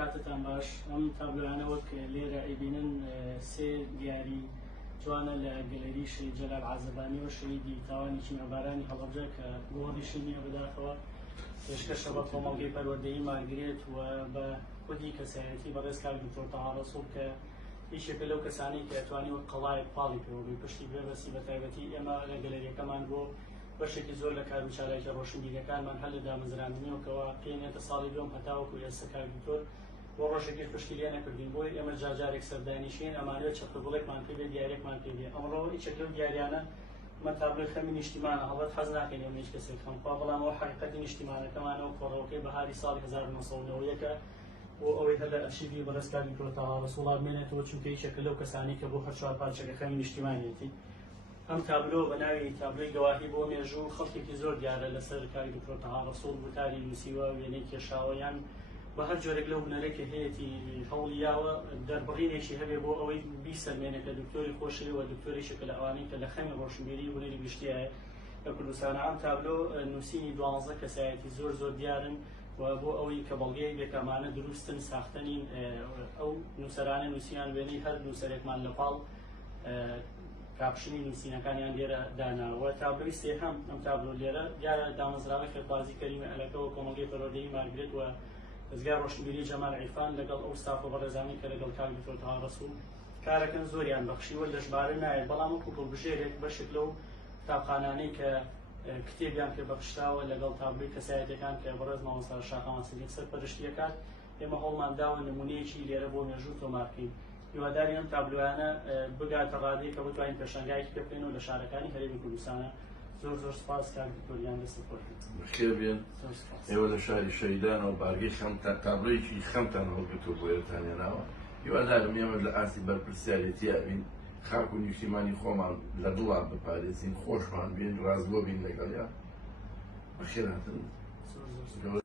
کاتتان باش ئەم تابلۆیانە وەک لێرە ئەیبینن سێ دیاری جوانە لە گەلەری شەهید جەلال عازەبانی و شەهیدی تاوانێکی مەبارانی هەڵەبجە کە گۆڕیشی نییە بەداخەوە پێشکەشە بە کۆمەڵگەی پەروەردەیی مارگرێت و بە خودی کەسایەتی بەڕێز کاک دکتۆر تەها ڕەسوول کە هیچێکە لەو کەسانی کە ئەتوانی وەک قەڵایەک پاڵی پێوەبووی پشتی بێبەسی بە تایبەتی ئێمە لە گەلەریەکەمان بۆ بەشێکی زۆر لە کارمچالایەکی ڕۆشنبیرەکانمان هەر لە دامەزراندنەوەکەوە پێێنێتە ساڵی دوم هەتاوەکو ئێستا کاک دکتۆر بۆ ڕۆژێکی پشتی لێ نەکردین بۆی ئێمە جارجارێک سەردانیشین ئەمانوێت چەقەبڵێکمان پێ بێ دیارێکمان پێ بێ ئەمڕۆ هیچێک لەو دیاریانە مە تابلۆی خەمی نیشتیمانە هەڵەت حەز ناکەین ئێمە هیچ کەسێک خەمخوا بەڵام ئەوە حەقیقەتی نیشتیمانەکەمانەوە کۆڕەوەکەی بەهاری ساڵی 1990ەوەیەکە بۆ ئەوەی هەر لە ئەرشیڤی بەڕێز کاک دکتۆر تەها ڕەسووڵ بمێنێتەوە چونکە هیچێکە لەو کەسانی کە بۆ هەر چوار پارچەکە خەمی نیشتیمانیەتی ئەم تابلۆ بە ناوی تابلۆی گەواهی بۆ مێژوو خەڵکێکی زۆر دیارە لەسەر کاک دکتۆر تەها ڕەسووڵ وتاری نووسیوە وێنەی کێشاوە یان بە هەر جۆرێک لەو هونەرێکە هەیەی هەوڵیاوە دەربڕینێکی هەبێ بۆ ئەوەی بیسەلمێنێت کە دکتۆری خۆشەوی و دکتۆریشێکە لە ئەوانەی کە لە خەمی ڕۆشنبیری هونەری گشتیایە لە کوردستانە. ئەم تابلۆ نووسینی 12 کەسایەتی زۆر دیارن و بۆ ئەوەی کە بەڵگەی بێکەمانە دروستن ساختنین ئەو نووسەرانە نووسیان وێنەی هەر نووسەرێکمان لەپاڵ کاپشنی نووسینەکانیان لێرە داناوە. تابلۆی سێهەم ئەم تابلۆ لێرە دیارە دامەزراوەی خێرخوازی کەریمە ئەلەکەوە کۆمەڵگەی پەروەردەیی مارگرێت و دەستگای ڕۆشنبیری جەمال عیرفان لەگەڵ ئەو ستاف و بەڕێزانی کە لەگەڵ کاک دکتۆر تەها ڕەسوول کارەکەن زۆریان بەخشیوە لە ژمارە نایێت بەڵام وەکو هەڵبژێرێک بەشێک لەو قوتابخانانەی کە کتێبیان پێ بەخشراوە لەگەڵ تابلۆی کەسایەتیەکان کە بەڕێز مامۆستا شاخەوان سەدیق سەرپەرشتیەکات ئێمە هەوڵمان داوە نمونەیەکی لێرە بۆ مێژوو تۆمار بکەین. هیواداری ئەم تابلۆیانە بگاتە ڕادەیە کە بتوانین پێشەنگایەکی پێ بکەینەوە لە شارەکانی هەرێمی کوردستانە. زۆر سپاس کاک دکتۆریان دەست خۆشن. بەخێر بێن. ئێوە لە شاری شەهیدانەوە بارگەی خەمتان تابلۆیەکی خەمتان هەڵگرتووە بۆ ئێرەتانهێناوە. هیوادارم ئێمە لە ئاسی بەرپرسیارەتی بین خاک و نیشتیمانی خۆمان لە دڵان بپارێزین خۆشمان بین ڕازگۆ بین لەگەڵیان. بەخێر هاتن.